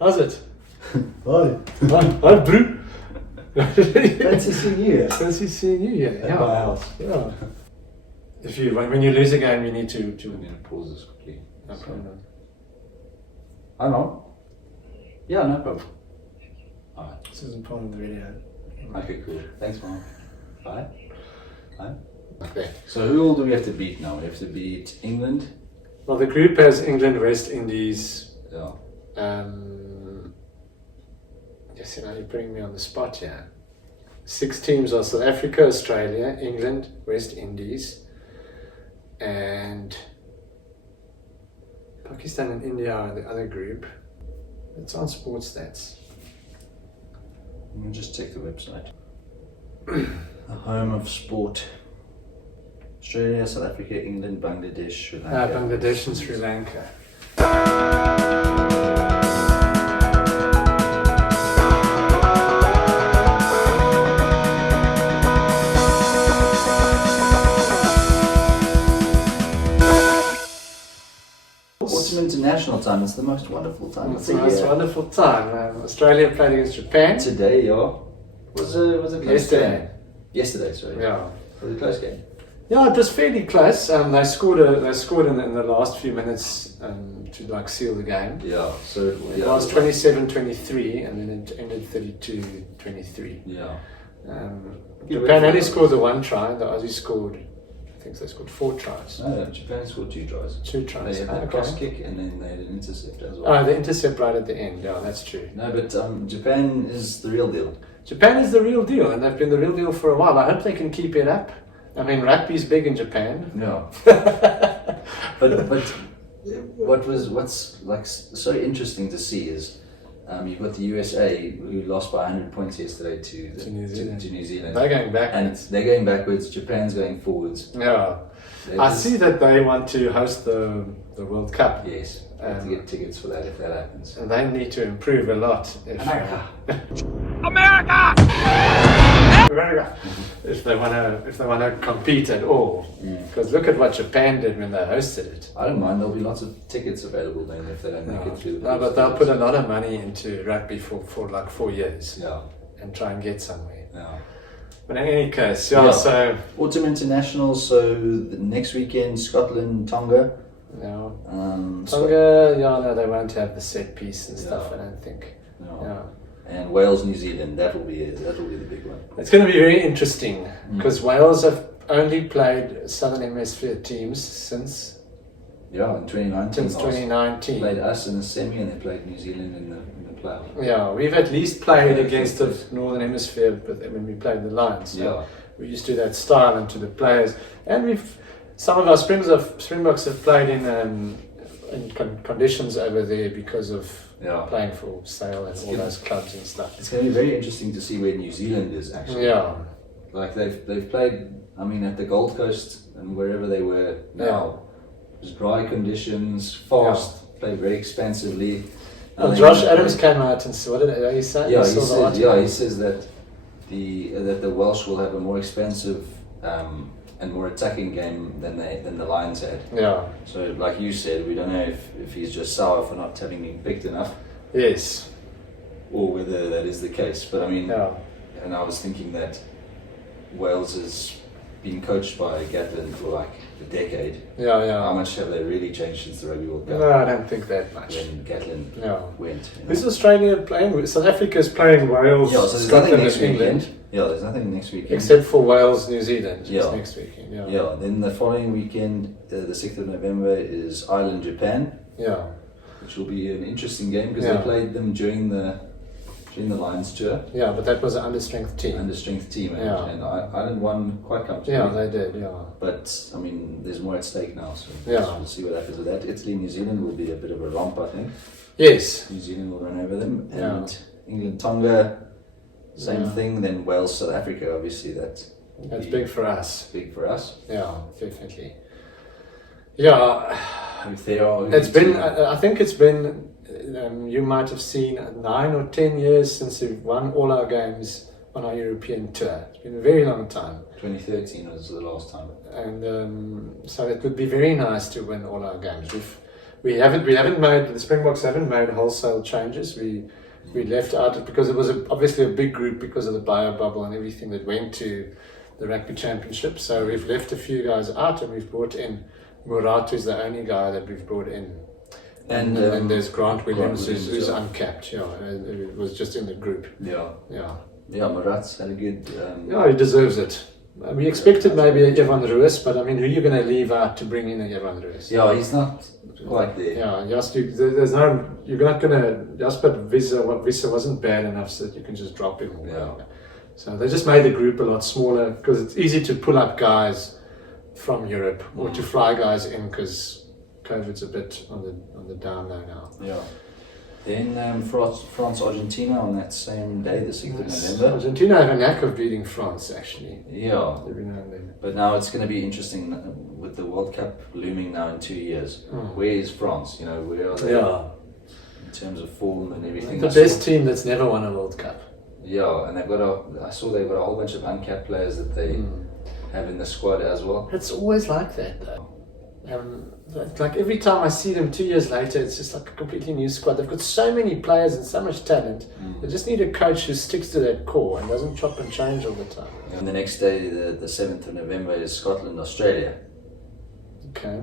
How's it? Hi. Hi, Brew. Fancy seeing you here. Fancy seeing you here. At my house. Yeah. When you lose a game, you need to I'm going to pause this quickly. No problem. I'm on. Yeah, no problem. Alright. This isn't part of the video. Okay, cool. Thanks, Mom. Bye. Bye. Okay. So who all do we have to beat now? We have to beat England. Well, the group has England, West Indies. Yeah. Yes, you're putting me on the spot here. 6 teams are South Africa, Australia, England, West Indies, and Pakistan and India are the other group. It's on Sportstats. Let me just check the website. The home of sport. Australia, South Africa, England, Bangladesh, Sri Lanka. Bangladesh and Sri Lanka. Autumn international time. It's the most wonderful time. It's the most wonderful time. Australia played against Japan. Today, yeah. Was a close game. Yesterday, sorry. Yeah. Was a close game. Yeah, it was fairly close. They scored in the last few minutes to seal the game. Yeah. So It was 27-23 and then it ended 32-23. Yeah. Japan only scored the 1 try. The Aussies scored, I think they scored 4 tries. No, Japan scored 2 tries. 2 tries. They had a cross kick and then they had an intercept as well. Oh, the intercept right at the end. Yeah, that's true. No, but Japan is the real deal. Japan is the real deal, and they've been the real deal for a while. I hope they can keep it up. I mean, rugby's big in Japan. Yeah. but what's like so interesting to see is you've got the USA who lost by 100 points yesterday to New Zealand. They're going backwards. And they're going backwards. Japan's going forwards. Yeah. I see that they want to host the World Cup. Yes. They have to get tickets for that if that happens. And they need to improve a lot. America! If they want to compete at all. Because look at what Japan did when they hosted it. I don't mind. There'll be lots of tickets available then if they don't make it through. No, but they'll put a lot of money into rugby for like 4 years. Yeah. And try and get somewhere. Yeah. But in any case, so Autumn International, so the next weekend, Scotland, Tonga. Yeah. So, Tonga, they won't have the set piece and stuff, I don't think. no. Yeah. And Wales, New Zealand, that will be the big one. It's going to be very interesting because Wales have only played Southern Hemisphere teams since in 2019. Since 2019. Played us in the semi and they played New Zealand in the playoff. Yeah, we've at least played against the Northern Hemisphere, but when we played the Lions. So we used to do that style and to the players, and some of our Springboks have played in conditions over there because of playing for Sale and all those clubs and stuff. It's going to be very interesting to see where New Zealand is actually. Yeah. Like they've played, I mean, at the Gold Coast and wherever they were now. It was dry conditions, fast, played very expansively. Well, Josh Adams came out and said, what did he say? He says that the Welsh will have a more expensive and more attacking game than the Lions had. Yeah. So, like you said, we don't know if he's just sour for not having been picked enough. Yes. Or whether that is the case. But I mean, and I was thinking that Wales has been coached by Gatlin for like a decade. Yeah. How much have they really changed since the Rugby World Cup? No, I don't think that much. When Gatlin went. Who's Australia playing? South Africa's playing Wales, so there's Scotland, nothing next and England. weekend. Yeah, there's nothing next weekend. Except for Wales, New Zealand. Next weekend. Yeah. Then the following weekend, the 6th of November, is Ireland, Japan. Yeah. Which will be an interesting game because they played them during the Lions tour. Yeah, but that was an understrength team. And Ireland won quite comfortably. Yeah, they did. Yeah. But I mean, there's more at stake now, so we'll see what happens with that. Italy, New Zealand will be a bit of a romp, I think. Yes. New Zealand will run over them, and England, Tonga, same thing. Then Wales, South Africa, obviously that's big for us. Big for us. Yeah, definitely. Yeah. If they are, it's been. I think it's been. You might have seen 9 or 10 years since we've won all our games on our European tour. It's been a very long time. 2013 was the last time. And so it would be very nice to win all our games. we haven't made, the Springboks haven't made wholesale changes. We left out because it was obviously a big group because of the bio bubble and everything that went to the rugby championship. So we've left a few guys out, and we've brought in Muratu is the only guy that we've brought in. And there's Grant Williams, who's uncapped. Yeah, it was just in the group. Yeah. Yeah. Yeah, Murat's had a good... yeah, he deserves it. We expected maybe a Evan Ruiz, but I mean, who are you going to leave out to bring in a Evan Ruiz? Yeah, he's not quite there. Yeah, there's no... You're not going to... Jasper Visa wasn't bad enough so that you can just drop him. Yeah. So they just made the group a lot smaller because it's easy to pull up guys from Europe or to fly guys in because COVID's a bit on the down low now. Yeah. Then France, Argentina on that same day, the 6th of November. Argentina have a knack of beating France, actually. Yeah. Every now and then. But now it's going to be interesting with the World Cup looming now in 2 years. Where is France? You know, where are they in terms of form and everything? The best team that's never won a World Cup. Yeah, and I saw they've got a whole bunch of uncapped players that they have in the squad as well. It's always like that, though. Like every time I see them 2 years later, it's just like a completely new squad. They've got so many players and so much talent. They just need a coach who sticks to that core and doesn't chop and change all the time. And the next day, the 7th of November, is Scotland, Australia. Okay.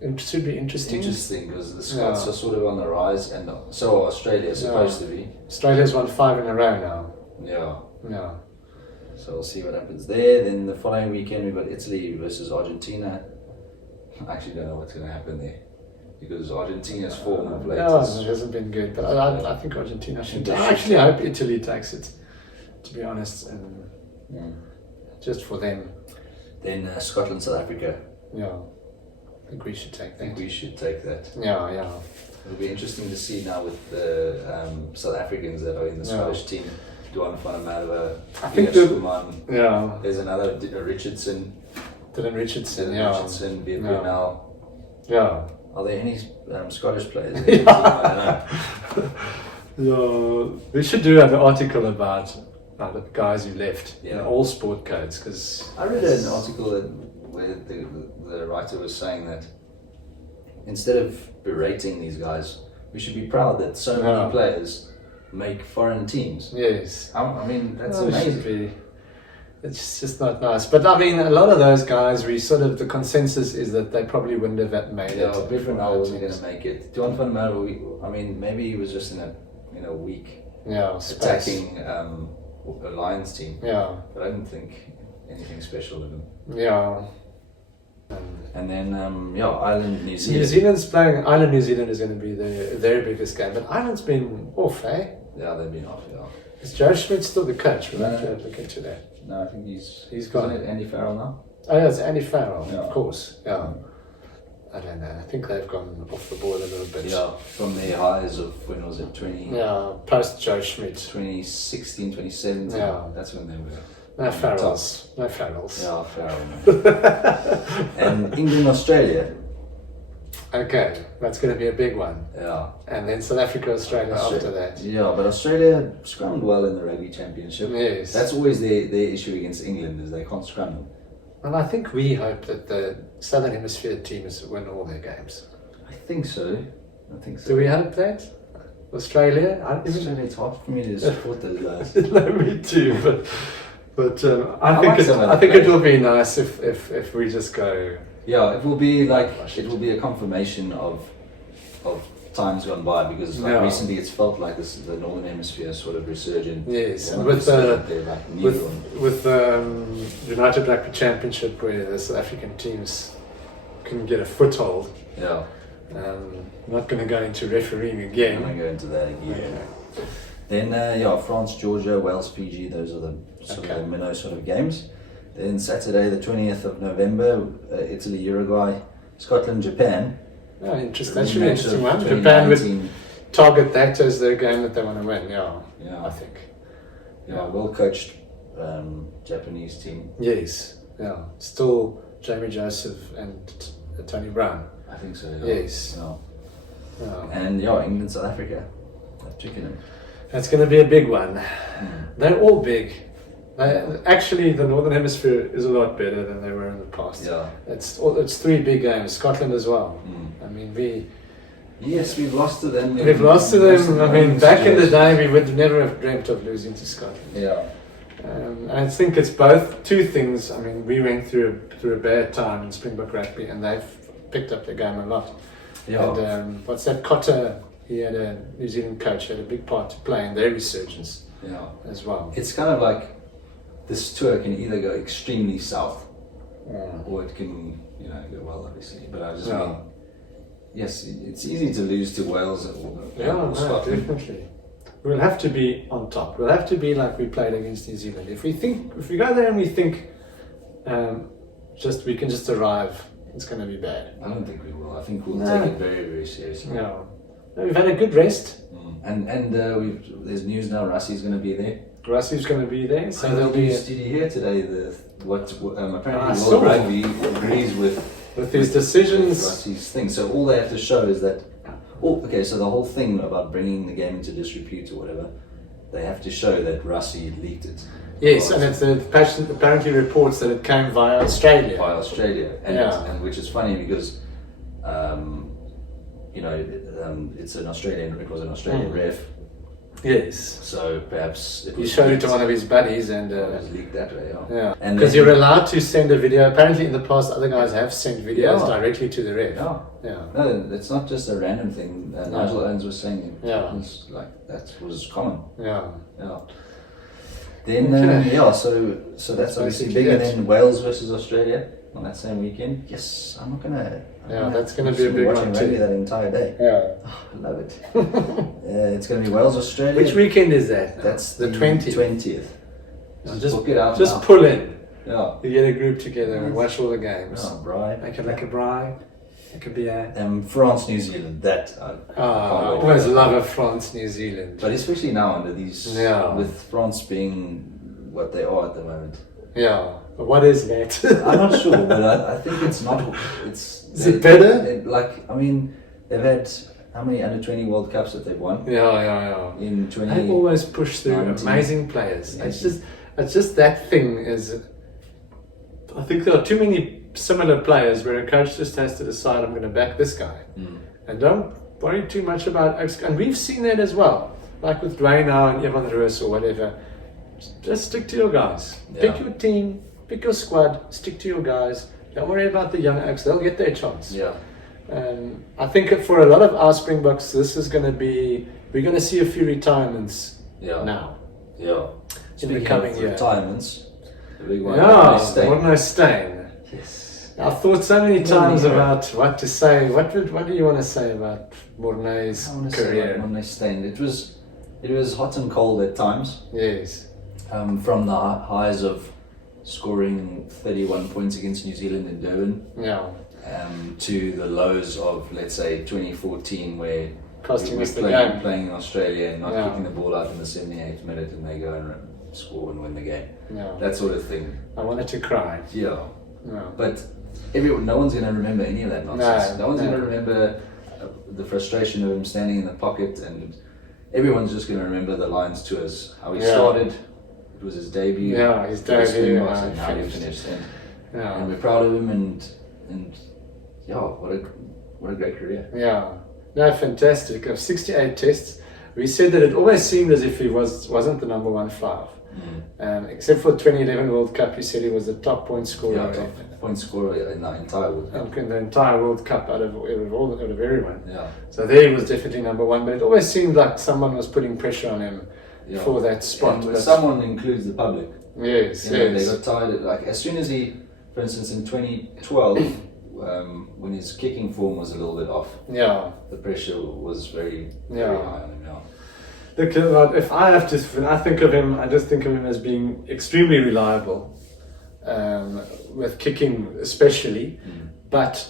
It should be interesting. Interesting, because the Scots are sort of on the rise, and so are Australia supposed to be. Australia's won 5 in a row now. Yeah. So we'll see what happens there. Then the following weekend, we've got Italy versus Argentina. I actually don't know what's going to happen there, because Argentina's form of late it hasn't been good, but I think Argentina should. I actually hope Italy takes it, to be honest, and just for them. Then Scotland, South Africa. Yeah, I think we should take that. Yeah. It'll be interesting to see now with the South Africans that are in the Scottish team. Duan van der Merwe, I think there's another Richardson. Dylan Richardson, Beard Brunel. Yeah. Are there any Scottish players in the team? I don't know. We should do an article about the guys who left in all sport codes. Cause I read an article where the writer was saying that instead of berating these guys, we should be proud that so many players make foreign teams. Yes. I mean, that's amazing. It's just not nice. But I mean, a lot of those guys, the consensus is that they probably wouldn't have made it. Yeah, Brunel wasn't going to make it. Duan van der Merwe, I mean, maybe he was just in a weak attacking a Lions team. Yeah. But I didn't think anything special of him. Yeah. And then, Ireland, New Zealand. New Zealand is going to be their biggest game. But Ireland's been off, eh? Yeah, they've been off, Is Joe Schmidt still the coach? We'll have to look into that. No, I think he's gone. Isn't it Andy Farrell now? Oh, yeah, it's Andy Farrell, of course. Yeah. I don't know. I think they've gone off the board a little bit. Yeah, from their highs of, when was it, post Joe Schmidt. 2016, 2017. Yeah. That's when they were. No Farrells. Yeah, Farrell. And England, Australia. Okay, that's going to be a big one. Yeah. And then South Africa, Australia after that. Yeah, but Australia scrummed well in the Rugby Championship. Yes. That's always their issue against England, is they can't scrum. And I think we hope that the Southern Hemisphere teams win all their games. I think so. Do we hope that? Australia? Australia, it's hard for me to support those guys. No, me too, but I think it will be nice if we just go. Yeah, it will be a confirmation of times gone by, because recently it's felt like the Northern Hemisphere sort of resurgent. Yes, and with United Rugby Championship, where the South African teams can get a foothold. Yeah. Not going to go into refereeing again. I'm going to go into that again. Yeah. Then France, Georgia, Wales, Fiji. Those are the minnow sort of games. Then Saturday, the 20th of November, Italy, Uruguay, Scotland, Japan. Oh, interesting. That should be an interesting one. Japan would target that as their game that they want to win. Yeah. I think. Yeah, well coached Japanese team. Yes. Yeah. Still Jamie Joseph and Tony Brown. I think so. Yeah. Yes. Yeah. And England, South Africa. Twickenham. That's going to be a big one. They're all big. Actually, the Northern Hemisphere is a lot better than they were in the past. Yeah. It's 3 big games. Scotland as well. I mean, Yes, we've lost to them. We've lost to them. I mean, back in the day, we would never have dreamt of losing to Scotland. Yeah. I think it's both two things. I mean, we went through a bad time in Springbok rugby, and they've picked up the game a lot. Yeah. And what's that? Cotter, he had a New Zealand coach, had a big part to play in their resurgence. Yeah. As well. It's kind of like this tour can either go extremely south, or it can, go well, obviously. But I just mean, yes, it's easy to lose to Wales or Scotland. Definitely. We'll have to be on top. We'll have to be like we played against New Zealand. If we go there and we think, we can just arrive, it's going to be bad. I don't think we will. I think we'll take it very, very seriously. Yeah. We've had a good rest. And there's news now. Russie's going to be there. Russie's going to be there. So there'll be. Did you hear today apparently World Rugby agrees with his decisions. With Russie's thing. So all they have to show is that. So the whole thing about bringing the game into disrepute or whatever, they have to show that Russie leaked it. Yes, and it's apparently reports that it came via Australia. And which is funny because, it's an Australian. It was an Australian ref. Yes. So perhaps he showed it to one of his buddies, and it was leaked that way. Yeah. Because you're allowed to send a video. Apparently, in the past, other guys have sent videos directly to the ref. Yeah. No, it's not just a random thing. Nigel Owens was saying. Yeah. It was that was common. Yeah. Then so that's obviously big. And then Wales versus Australia on that same weekend. Yes, I'm not gonna. That's gonna be a big one too. That entire day. Yeah. I love it. It's gonna be Wales Australia. Which weekend is that? That's the 20th. 20th. Just book it out. Just now. Pull in. Yeah. You get a group together and watch all the games. Braai. Make it like a braai. It could be a. France, New Zealand. I always love a France, New Zealand. But especially now under these, with France being what they are at the moment. Yeah. But what is that? I'm not sure, but I think it's not. Is it better? They've had how many under 20 World Cups that they've won? Yeah. In 20. They always push through amazing players. It's just that thing is. I think there are too many similar players where a coach just has to decide, I'm going to back this guy, and don't worry too much about. And we've seen that as well, like with Dwayne now and Evan Roos or whatever. Just stick to your guys. Pick your team. Pick your squad, stick to your guys. Don't worry about the young oaks; they'll get their chance. Yeah. I think for a lot of our Springboks, this is going to be. We're going to see a few retirements now. Yeah. In the coming year. Retirements. The big one. Morné Steyn. Yes. I've thought so many times about what to say. What do you want to say about Morné's career? Morné Steyn. It was hot and cold at times. Yes. From the highs of scoring 31 points against New Zealand in Durban, to the lows of, let's say, 2014, where costing us the game, playing in Australia and not kicking the ball out in the 78th minute, and they go and score and win the game. That sort of thing. I wanted to cry. But no one's going to remember any of that nonsense. No one's going to remember the frustration of him standing in the pocket, and everyone's just going to remember the Lions tours, how he started. It was his debut. His debut. And how he finished. And we're proud of him. And what a great career. No, fantastic. Of 68 tests, we said that it always seemed as if he wasn't the number 1 fly. Except for the 2011 World Cup, he said he was the top point scorer. Point scorer in the entire World Cup. In the entire World Cup out of everyone. So there he was definitely number 1. But it always seemed like someone was putting pressure on him. For that spot. And someone includes the public. Yes. They got tired. As soon as he, for instance, in 2012, when his kicking form was a little bit off, the pressure was very high on him. Look, if I have to, when I think of him, I just think of him as being extremely reliable, with kicking especially, but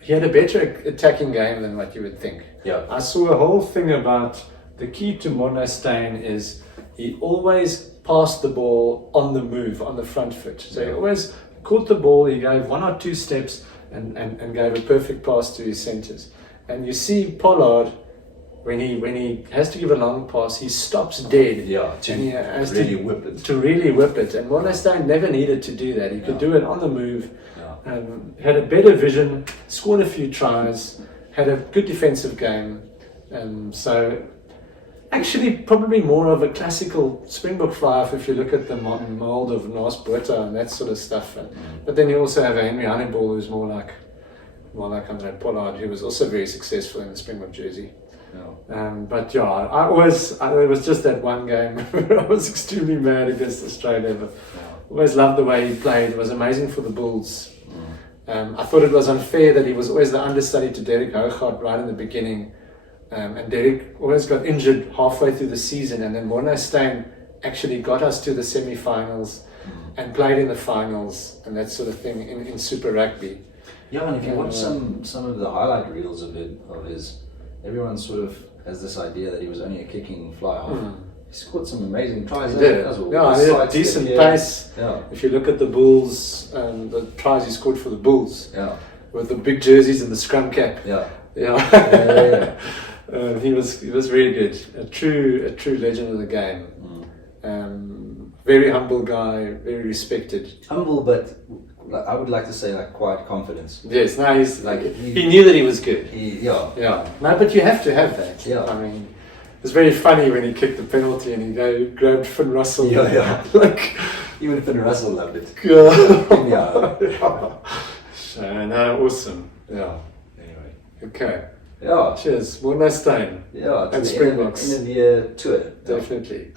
he had a better attacking game than what you would think. I saw a whole thing about the key to Morné Steyn is he always passed the ball on the move, on the front foot. So he always caught the ball, he gave 1 or 2 steps and gave a perfect pass to his centres. And you see Pollard, when he has to give a long pass, he stops dead. To really whip it. And Morné Steyn never needed to do that. He could do it on the move. Had a better vision, scored a few tries, had a good defensive game. So actually probably more of a classical Springbok fly-off if you look at the mould of Naas Botha and that sort of stuff. But then you also have a Henry Honeyball who's more like Andre Pollard, who was also very successful in the Springbok jersey. But yeah, it was just that one game where I was extremely mad against Australia. But always loved the way he played. It was amazing for the Bulls. I thought it was unfair that he was always the understudy to Derek Hougaard right in the beginning. And Derek always got injured halfway through the season, and then Morné Steyn actually got us to the semi-finals and played in the finals and that sort of thing in Super Rugby. Yeah, and if you watch some of the highlight reels of his, everyone sort of has this idea that he was only a kicking fly half. He scored some amazing tries. He did. He had a decent pace. Yeah. If you look at the Bulls, the tries he scored for the Bulls, with the big jerseys and the scrum cap. He was very good. A true legend of the game. Very humble guy, very respected. Humble, but I would like to say quiet confidence. Yes, no, he's he knew that he was good. No, but you have to have that. Yeah. I mean, it was very funny when he kicked the penalty and he grabbed Finn Russell. Even Finn Russell loved it. So, no, awesome. Yeah. Anyway, okay. Yeah. Cheers. Morné Steyn. Yeah, and Springboks. End of the year tour. Definitely.